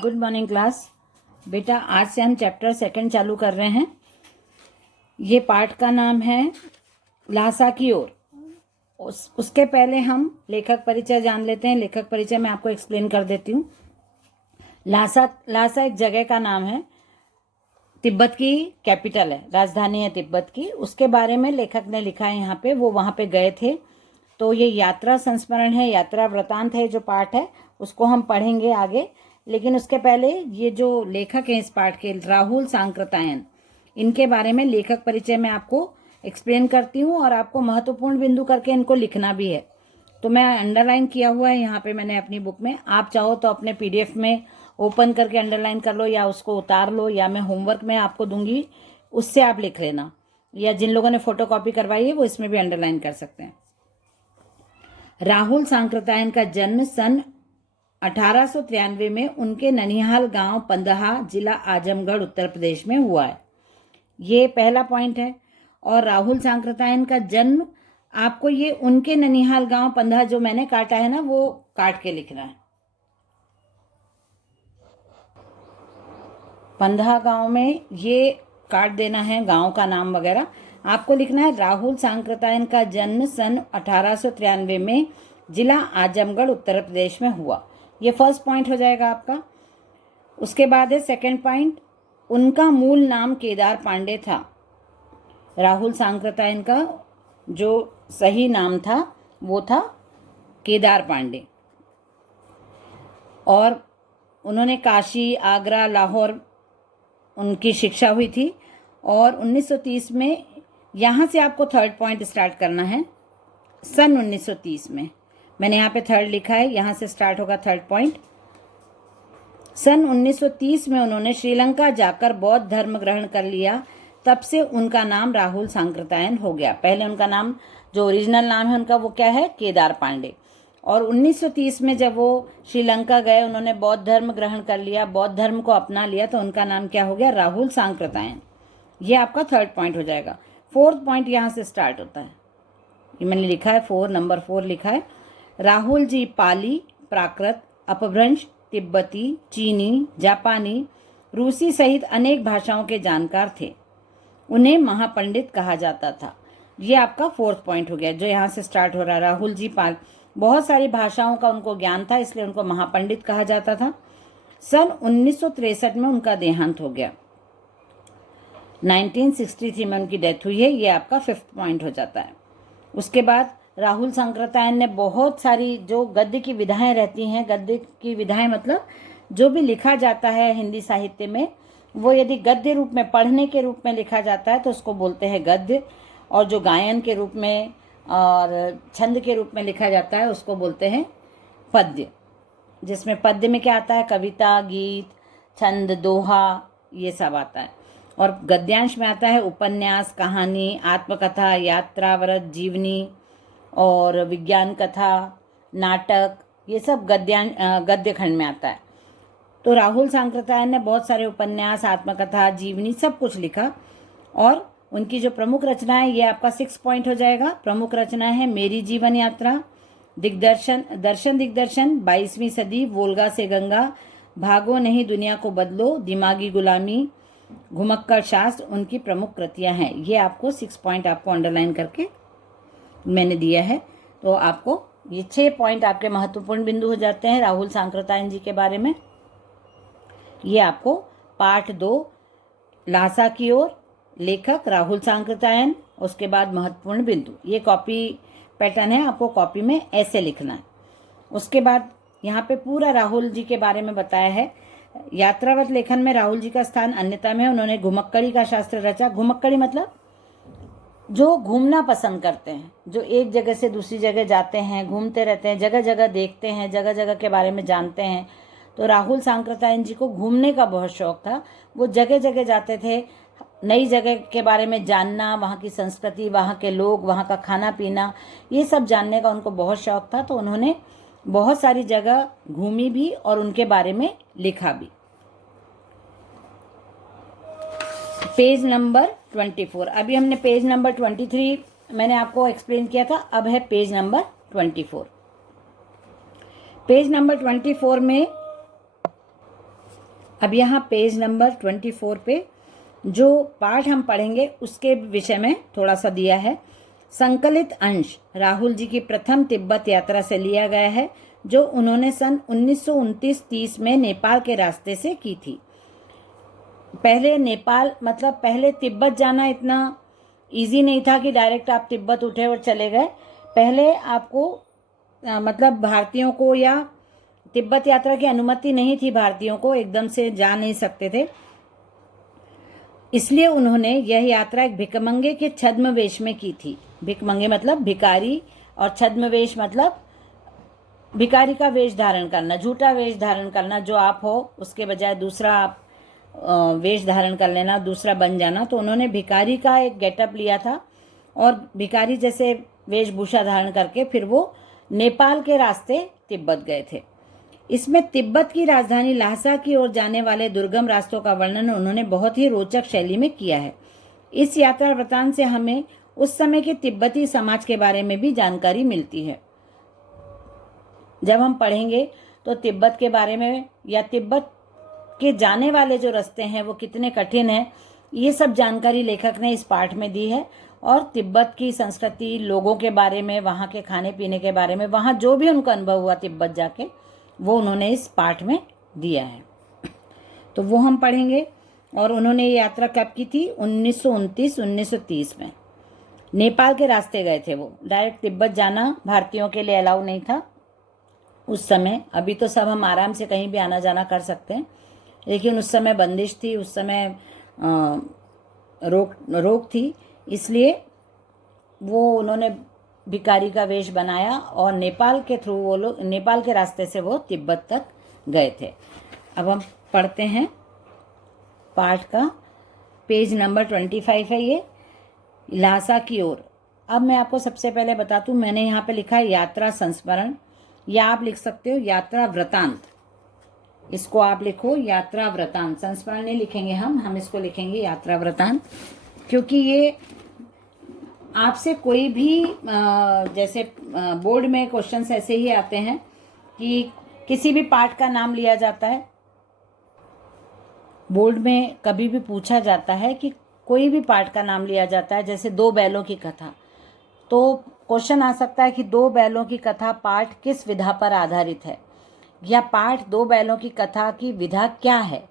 Good morning class. बेटा आज से हम चैप्टर सेकंड चालू कर रहे हैं। ये पाठ का नाम है ल्हासा की ओर। उसके पहले हम लेखक परिचय जान लेते हैं। लेखक परिचय मैं आपको एक्सप्लेन कर देती हूँ। ल्हासा एक जगह का नाम है, तिब्बत की कैपिटल है, राजधानी है तिब्बत की। उसके बारे में लेखक ने लिखा है यहाँ पे, वो वहाँ पे गए थे। तो ये यात्रा संस्मरण है, यात्रा वृतांत है। जो पाठ है उसको हम पढ़ेंगे आगे, लेकिन उसके पहले ये जो लेखक हैं इस पाठ के, राहुल सांकृत्यायन, इनके बारे में लेखक परिचय में आपको एक्सप्लेन करती हूँ और आपको महत्वपूर्ण बिंदु करके इनको लिखना भी है। तो मैं अंडरलाइन किया हुआ है यहाँ पे मैंने अपनी बुक में। आप चाहो तो अपने पीडीएफ में ओपन करके अंडरलाइन कर लो या उसको उतार लो, या मैं होमवर्क में आपको दूंगी उससे आप लिख लेना, या जिन लोगों ने फोटोकॉपी करवाई है वो इसमें भी अंडरलाइन कर सकते हैं। राहुल सांकृत्यायन का जन्म सन 1893 में उनके ननिहाल गांव पंदहा, जिला आजमगढ़, उत्तर प्रदेश में हुआ है। ये पहला पॉइंट है। और राहुल सांकृत्यायन का जन्म आपको ये उनके ननिहाल गांव पंदहा जो मैंने काटा है ना, वो काट के लिखना है। पंदहा गांव में ये काट देना है गांव का नाम वगैरह। आपको लिखना है राहुल सांकृत्यायन का जन्म सन 1893 में जिला आजमगढ़, उत्तर प्रदेश में हुआ। ये फर्स्ट पॉइंट हो जाएगा आपका। उसके बाद है सेकंड पॉइंट, उनका मूल नाम केदार पांडे था। राहुल सांकृत्यायन का जो सही नाम था वो था केदार पांडे। और उन्होंने काशी, आगरा, लाहौर उनकी शिक्षा हुई थी। और 1930 में, यहाँ से आपको थर्ड पॉइंट स्टार्ट करना है। सन 1930 में, मैंने यहाँ पे थर्ड लिखा है, यहाँ से स्टार्ट होगा थर्ड पॉइंट। सन 1930 में उन्होंने श्रीलंका जाकर बौद्ध धर्म ग्रहण कर लिया। तब से उनका नाम राहुल सांकृत्यायन हो गया। पहले उनका नाम, जो ओरिजिनल नाम है उनका, वो क्या है, केदार पांडे। और 1930 में जब वो श्रीलंका गए, उन्होंने बौद्ध धर्म ग्रहण कर लिया, बौद्ध धर्म को अपना लिया, तो उनका नाम क्या हो गया, राहुल सांकृत्यायन। ये आपका थर्ड पॉइंट हो जाएगा। फोर्थ पॉइंट यहाँ से स्टार्ट होता है, ये मैंने लिखा है, नंबर 4 लिखा है। राहुल जी पाली, प्राकृत, अपभ्रंश, तिब्बती, चीनी, जापानी, रूसी सहित अनेक भाषाओं के जानकार थे। उन्हें महापंडित कहा जाता था। ये आपका फोर्थ पॉइंट हो गया जो यहाँ से स्टार्ट हो रहा है। राहुल जी पाल, बहुत सारी भाषाओं का उनको ज्ञान था, इसलिए उनको महापंडित कहा जाता था। सन 1963 में उनका देहांत हो गया। 1963 में उनकी डेथ हुई है। ये आपका फिफ्थ पॉइंट हो जाता है। उसके बाद राहुल सांकृत्यायन ने बहुत सारी जो गद्य की विधाएं रहती हैं, गद्य की विधाएं मतलब जो भी लिखा जाता है हिंदी साहित्य में, वो यदि गद्य रूप में, पढ़ने के रूप में लिखा जाता है तो उसको बोलते हैं गद्य। और जो गायन के रूप में और छंद के रूप में लिखा जाता है उसको बोलते हैं पद्य। जिसमें पद्य में क्या आता है, कविता, गीत, छंद, दोहा, ये सब आता है। और गद्यांश में आता है उपन्यास, कहानी, आत्मकथा, यात्राव्रत, जीवनी और विज्ञान कथा, नाटक, ये सब गद्य खंड में आता है। तो राहुल सांकृत्यायन ने बहुत सारे उपन्यास, आत्मकथा, जीवनी, सब कुछ लिखा। और उनकी जो प्रमुख रचना है, ये आपका 6 पॉइंट हो जाएगा। प्रमुख रचना है मेरी जीवन यात्रा, दर्शन दिग्दर्शन, 22वीं सदी, वोल्गा से गंगा, भागो नहीं दुनिया को बदलो, दिमागी गुलामी, घुमक्कड़ शास्त्र, उनकी प्रमुख कृतियां हैं। ये आपको 6 पॉइंट आपको अंडरलाइन करके मैंने दिया है। तो आपको ये 6 पॉइंट आपके महत्वपूर्ण बिंदु हो जाते हैं राहुल सांकृत्यायन जी के बारे में। ये आपको पार्ट 2 ल्हासा की ओर, लेखक राहुल सांकृत्यायन, उसके बाद महत्वपूर्ण बिंदु, ये कॉपी पैटर्न है, आपको कॉपी में ऐसे लिखना है। उसके बाद यहाँ पे पूरा राहुल जी के बारे में बताया है। यात्रावत लेखन में राहुल जी का स्थान अन्यतम है। उन्होंने घुमक्कड़ी का शास्त्र रचा। घुमक्कड़ी मतलब जो घूमना पसंद करते हैं, जो एक जगह से दूसरी जगह जाते हैं, घूमते रहते हैं, जगह जगह देखते हैं, जगह जगह के बारे में जानते हैं। तो राहुल सांकृत्यायन जी को घूमने का बहुत शौक था। वो जगह जगह जाते थे, नई जगह के बारे में जानना, वहाँ की संस्कृति, वहाँ के लोग, वहाँ का खाना पीना, ये सब जानने का उनको बहुत शौक था। तो उन्होंने बहुत सारी जगह घूमी भी और उनके बारे में लिखा भी। पेज नंबर 24, अभी हमने पेज नंबर 23 मैंने आपको एक्सप्लेन किया था, अब है पेज नंबर 24। पेज नंबर 24 में अब यहाँ पेज नंबर 24 पे जो पाठ हम पढ़ेंगे उसके विषय में थोड़ा सा दिया है। संकलित अंश राहुल जी की प्रथम तिब्बत यात्रा से लिया गया है, जो उन्होंने सन 1929-30 में नेपाल के रास्ते से की थी। पहले नेपाल मतलब पहले तिब्बत जाना इतना इजी नहीं था कि डायरेक्ट आप तिब्बत उठे और चले गए। पहले आपको मतलब भारतीयों को या तिब्बत यात्रा की अनुमति नहीं थी, भारतीयों को एकदम से जा नहीं सकते थे। इसलिए उन्होंने यह यात्रा एक भिकमंगे के छद्मवेश में की थी। भिकमंगे मतलब भिकारी, और छद्मवेश मतलब भिकारी का वेश धारण करना, झूठा वेश धारण करना, जो आप हो उसके बजाय दूसरा आप वेश धारण कर लेना, दूसरा बन जाना। तो उन्होंने भिकारी का एक गेटअप लिया था और भिकारी जैसे वेशभूषा धारण करके फिर वो नेपाल के रास्ते तिब्बत गए थे। इसमें तिब्बत की राजधानी ल्हासा की ओर जाने वाले दुर्गम रास्तों का वर्णन उन्होंने बहुत ही रोचक शैली में किया है। इस यात्रा वृतांत से हमें उस समय के तिब्बती समाज के बारे में भी जानकारी मिलती है। जब हम पढ़ेंगे तो तिब्बत के बारे में या तिब्बत के जाने वाले जो रास्ते हैं वो कितने कठिन हैं, ये सब जानकारी लेखक ने इस पाठ में दी है। और तिब्बत की संस्कृति, लोगों के बारे में, वहाँ के खाने पीने के बारे में, वहाँ जो भी उनका अनुभव हुआ तिब्बत जाके, वो उन्होंने इस पाठ में दिया है। तो वो हम पढ़ेंगे। और उन्होंने ये यात्रा कब की थी? 1929-1930 में नेपाल के रास्ते गए थे वो। डायरेक्ट तिब्बत जाना भारतीयों के लिए अलाउ नहीं था उस समय। अभी तो सब हम आराम से कहीं भी आना जाना कर सकते हैं, लेकिन उस समय बंदिश थी, उस समय रोक थी। इसलिए वो उन्होंने भिखारी का वेश बनाया और नेपाल के थ्रू वो लोग, नेपाल के रास्ते से वो तिब्बत तक गए थे। अब हम पढ़ते हैं पाठ का। पेज नंबर 25 है ये, ल्हासा की ओर। अब मैं आपको सबसे पहले बता दूं, मैंने यहाँ पे लिखा है यात्रा संस्मरण, या आप लिख सकते हो यात्रा वृतांत। इसको आप लिखो यात्रा वृतांत, संस्मरण नहीं लिखेंगे हम इसको लिखेंगे यात्रा वृतांत। क्योंकि ये आपसे कोई भी जैसे बोर्ड में क्वेश्चंस ऐसे ही आते हैं कि किसी भी पाठ का नाम लिया जाता है, बोर्ड में कभी भी पूछा जाता है कि कोई भी पाठ का नाम लिया जाता है, जैसे दो बैलों की कथा, तो क्वेश्चन आ सकता है कि दो बैलों की कथा पाठ किस विधा पर आधारित है, या पाठ दो बैलों की कथा की विधा क्या है।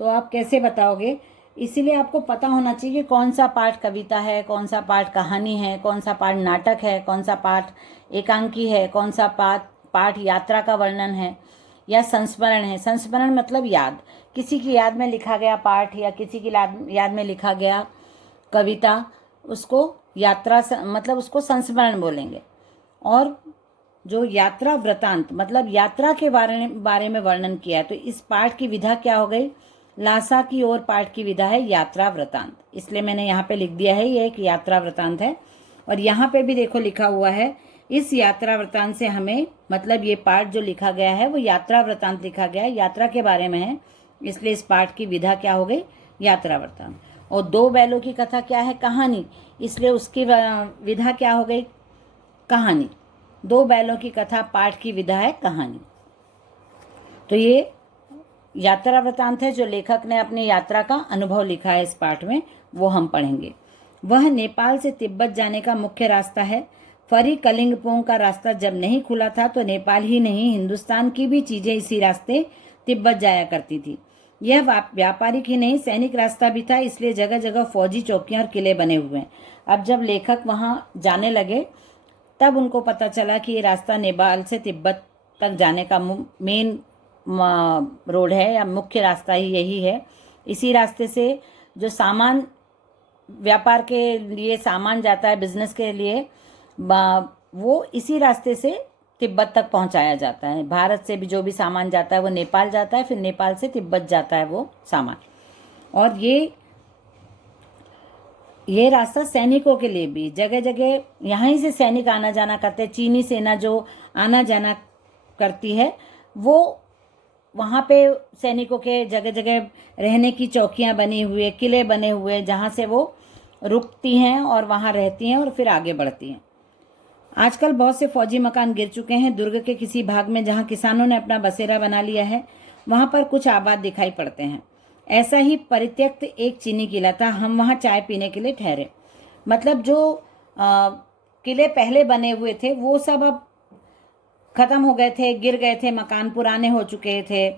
तो आप कैसे बताओगे? इसीलिए आपको पता होना चाहिए कि कौन सा पाठ कविता है, कौन सा पाठ कहानी है, कौन सा पाठ नाटक है, कौन सा पाठ एकांकी है, कौन सा पाठ यात्रा का वर्णन है या संस्मरण है। संस्मरण मतलब याद, किसी की याद में लिखा गया पाठ या किसी की याद में लिखा गया कविता, उसको यात्रा मतलब उसको संस्मरण बोलेंगे। और जो यात्रा वृतांत मतलब यात्रा के बारे में वर्णन किया है, तो इस पाठ की विधा क्या हो गई? ल्हासा की ओर पाठ की विधा है यात्रा वृतांत, इसलिए मैंने यहाँ पे लिख दिया है ये एक यात्रा वृतांत है। और यहाँ पे भी देखो लिखा हुआ है, इस यात्रा वृतांत से हमें मतलब ये पाठ जो लिखा गया है वो यात्रा वृतांत लिखा गया है, यात्रा के बारे में है, इसलिए इस पाठ की विधा क्या हो गई? यात्रा वृतांत। और दो बैलों की कथा क्या है? कहानी, इसलिए उसकी विधा क्या हो गई? कहानी। दो बैलों की कथा पाठ की विधा है कहानी। तो ये यात्रा वृतांत है जो लेखक ने अपनी यात्रा का अनुभव लिखा है इस पाठ में, वो हम पढ़ेंगे। वह नेपाल से तिब्बत जाने का मुख्य रास्ता है। फरी कलिंगपोंग का रास्ता जब नहीं खुला था तो नेपाल ही नहीं, हिंदुस्तान की भी चीजें इसी रास्ते तिब्बत जाया करती थी। यह व्यापारिक ही नहीं, सैनिक रास्ता भी था, इसलिए जगह जगह फौजी चौकियां और किले बने हुए हैं। अब जब लेखक वहां जाने लगे तब उनको पता चला कि ये रास्ता नेपाल से तिब्बत तक जाने का मेन रोड है या मुख्य रास्ता ही यही है। इसी रास्ते से जो सामान, व्यापार के लिए सामान जाता है, बिजनेस के लिए, वो इसी रास्ते से तिब्बत तक पहुंचाया जाता है। भारत से भी जो भी सामान जाता है वो नेपाल जाता है, फिर नेपाल से तिब्बत जाता है वो सामान। और ये रास्ता सैनिकों के लिए भी, जगह जगह यहाँ ही से सैनिक आना जाना करते हैं। चीनी सेना जो आना जाना करती है वो वहाँ पे सैनिकों के जगह जगह रहने की चौकियाँ बनी हुई, किले बने हुए, जहाँ से वो रुकती हैं और वहाँ रहती हैं और फिर आगे बढ़ती हैं। आजकल बहुत से फौजी मकान गिर चुके हैं। दुर्ग के किसी भाग में जहाँ किसानों ने अपना बसेरा बना लिया है, वहाँ पर कुछ आबाद दिखाई पड़ते हैं। ऐसा ही परित्यक्त एक चीनी किला था, हम वहाँ चाय पीने के लिए ठहरे। मतलब जो किले पहले बने हुए थे वो सब अब खत्म हो गए थे, गिर गए थे, मकान पुराने हो चुके थे।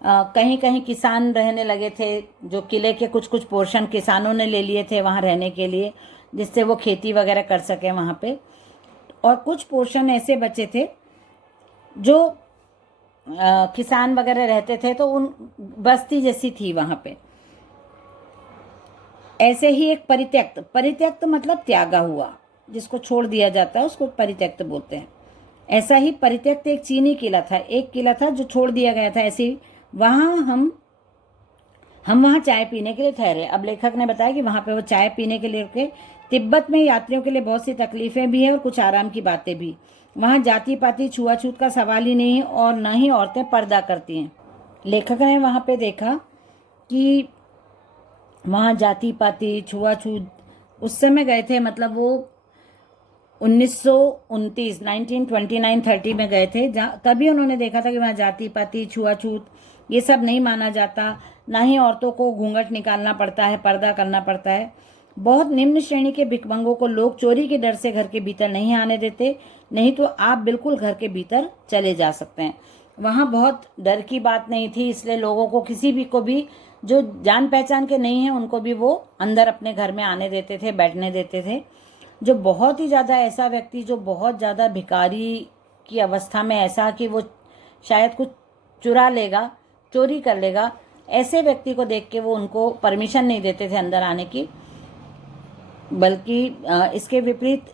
कहीं कहीं किसान रहने लगे थे, जो किले के कुछ कुछ पोर्शन किसानों ने ले लिए थे वहाँ रहने के लिए, जिससे वो खेती वगैरह कर सके वहाँ पे। और कुछ पोर्शन ऐसे बचे थे जो किसान वगैरह रहते थे, तो उन बस्ती जैसी थी वहाँ पे। ऐसे ही एक परित्यक्त, परित्यक्त मतलब त्यागा हुआ, जिसको छोड़ दिया जाता है उसको परित्यक्त बोलते हैं। ऐसा ही परित्यक्त एक चीनी किला था, एक किला था जो छोड़ दिया गया था। ऐसे ही वहाँ हम वहाँ चाय पीने के लिए ठहरे। अब लेखक ने बताया कि वहाँ पे वो चाय पीने के लिए रुके। तिब्बत में यात्रियों के लिए बहुत सी तकलीफें भी हैं और कुछ आराम की बातें भी। वहाँ जाति पाति छुआछूत का सवाल ही नहीं है और न ही औरतें पर्दा करती हैं। लेखक ने वहाँ पे देखा कि वहाँ जाति पाति छुआछूत, उस समय गए थे, मतलब वो 1929 1929-30 में गए थे, जहाँ तभी उन्होंने देखा था कि वहाँ जाति पाति छुआछूत ये सब नहीं माना जाता, ना ही औरतों को घूंघट निकालना पड़ता है, पर्दा करना पड़ता है। बहुत निम्न श्रेणी के भिखमंगों को लोग चोरी के डर से घर के भीतर नहीं आने देते, नहीं तो आप बिल्कुल घर के भीतर चले जा सकते हैं। वहाँ बहुत डर की बात नहीं थी, इसलिए लोगों को किसी भी को भी जो जान पहचान के नहीं है उनको भी वो अंदर अपने घर में आने देते थे, बैठने देते थे। जो बहुत ही ज़्यादा ऐसा व्यक्ति जो बहुत ज़्यादा भिखारी की अवस्था में, ऐसा कि वो शायद कुछ चुरा लेगा, चोरी कर लेगा, ऐसे व्यक्ति को देख के वो उनको परमिशन नहीं देते थे अंदर आने की। बल्कि इसके विपरीत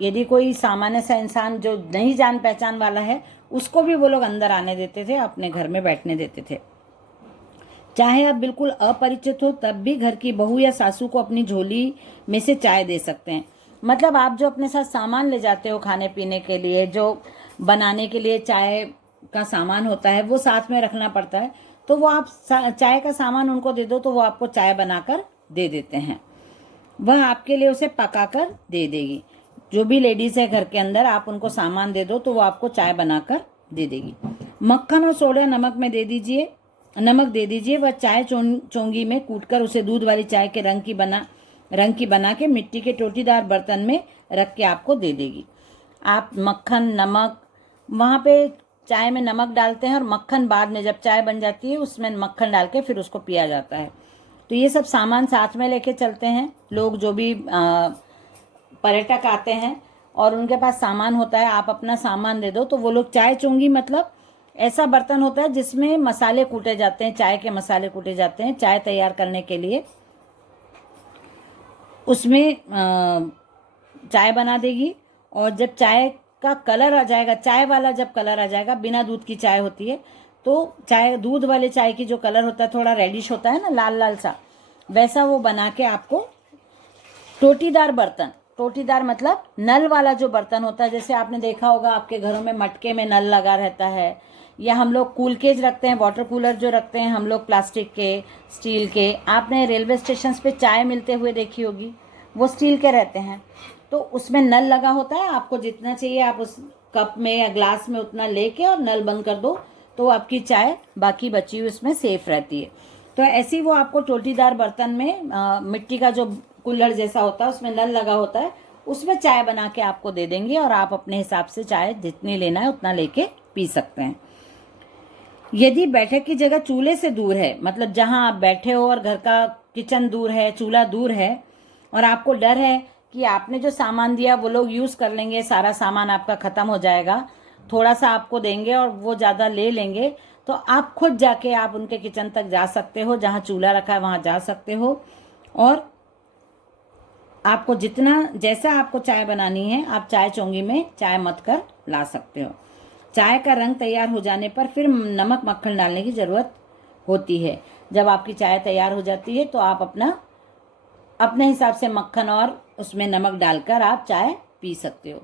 यदि कोई सामान्य सा इंसान जो नहीं जान पहचान वाला है उसको भी वो लोग अंदर आने देते थे, अपने घर में बैठने देते थे। चाहे आप बिल्कुल अपरिचित हो तब भी घर की बहू या सासू को अपनी झोली में से चाय दे सकते हैं। मतलब आप जो अपने साथ सामान ले जाते हो खाने पीने के लिए, जो बनाने के लिए चाय का सामान होता है वो साथ में रखना पड़ता है, तो वो आप चाय का सामान उनको दे दो तो वो आपको चाय बनाकर दे देते हैं। वह आपके लिए उसे पकाकर दे देगी। जो भी लेडीज है घर के अंदर, आप उनको सामान दे दो तो वो आपको चाय बनाकर दे देगी। मक्खन और सोडा नमक दे दीजिए। वह चाय चोंगी में कूटकर उसे दूध वाली चाय के रंग की बना के मिट्टी के टोटीदार बर्तन में रख के आपको दे देगी। आप मक्खन, नमक, वहाँ पे चाय में नमक डालते हैं और मक्खन बाद में जब चाय बन जाती है उसमें मक्खन डाल के फिर उसको पिया जाता है। तो ये सब सामान साथ में लेके चलते हैं लोग, जो भी पर्यटक आते हैं और उनके पास सामान होता है, आप अपना सामान दे दो तो वो लोग चाय चोंगी, मतलब ऐसा बर्तन होता है जिसमें मसाले कूटे जाते हैं, चाय के मसाले कूटे जाते हैं चाय तैयार करने के लिए। उसमें चाय बना देगी और जब चाय का कलर आ जाएगा, चाय वाला जब कलर आ जाएगा, बिना दूध की चाय होती है तो चाय, दूध वाले चाय की जो कलर होता है थोड़ा रेडिश होता है ना, लाल लाल सा, वैसा वो बना के आपको टोटीदार बर्तन, टोटीदार मतलब नल वाला जो बर्तन होता है, जैसे आपने देखा होगा आपके घरों में मटके में नल लगा रहता है, या हम लोग कूल केज रखते हैं, वाटर कूलर जो रखते हैं हम लोग प्लास्टिक के, स्टील के। आपने रेलवे स्टेशन पे चाय मिलते हुए देखी होगी, वो स्टील के रहते हैं, तो उसमें नल लगा होता है। आपको जितना चाहिए आप उस कप में या ग्लास में उतना लेके और नल बंद कर दो तो आपकी चाय बाकी बची हुई उसमें सेफ रहती है। तो ऐसी वो आपको टोटीदार बर्तन में मिट्टी का जो कुल्हड़ जैसा होता है उसमें नल लगा होता है, उसमें चाय बना के आपको दे देंगे और आप अपने हिसाब से चाय जितनी लेना है उतना लेके पी सकते हैं। यदि बैठक की जगह चूल्हे से दूर है, मतलब जहां आप बैठे हो और घर का किचन दूर है, चूल्हा दूर है, और आपको डर है कि आपने जो सामान दिया वो लोग यूज़ कर लेंगे, सारा सामान आपका ख़त्म हो जाएगा, थोड़ा सा आपको देंगे और वो ज़्यादा ले लेंगे, तो आप खुद जाके आप उनके किचन तक जा सकते हो, जहाँ चूल्हा रखा है वहाँ जा सकते हो और आपको जैसा आपको चाय बनानी है आप चाय चोंगी में चाय मत कर ला सकते हो। चाय का रंग तैयार हो जाने पर फिर नमक मक्खन डालने की ज़रूरत होती है। जब आपकी चाय तैयार हो जाती है तो आप अपने हिसाब से मक्खन और उसमें नमक डालकर आप चाय पी सकते हो।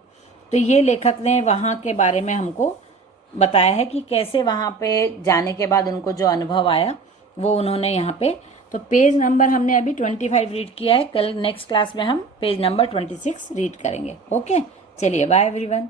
तो ये लेखक ने वहाँ के बारे में हमको बताया है कि कैसे वहाँ पे जाने के बाद उनको जो अनुभव आया वो उन्होंने यहाँ पे। तो पेज नंबर हमने अभी 25 रीड किया है, कल नेक्स्ट क्लास में हम पेज नंबर 26 रीड करेंगे। ओके, चलिए बाय एवरीवन।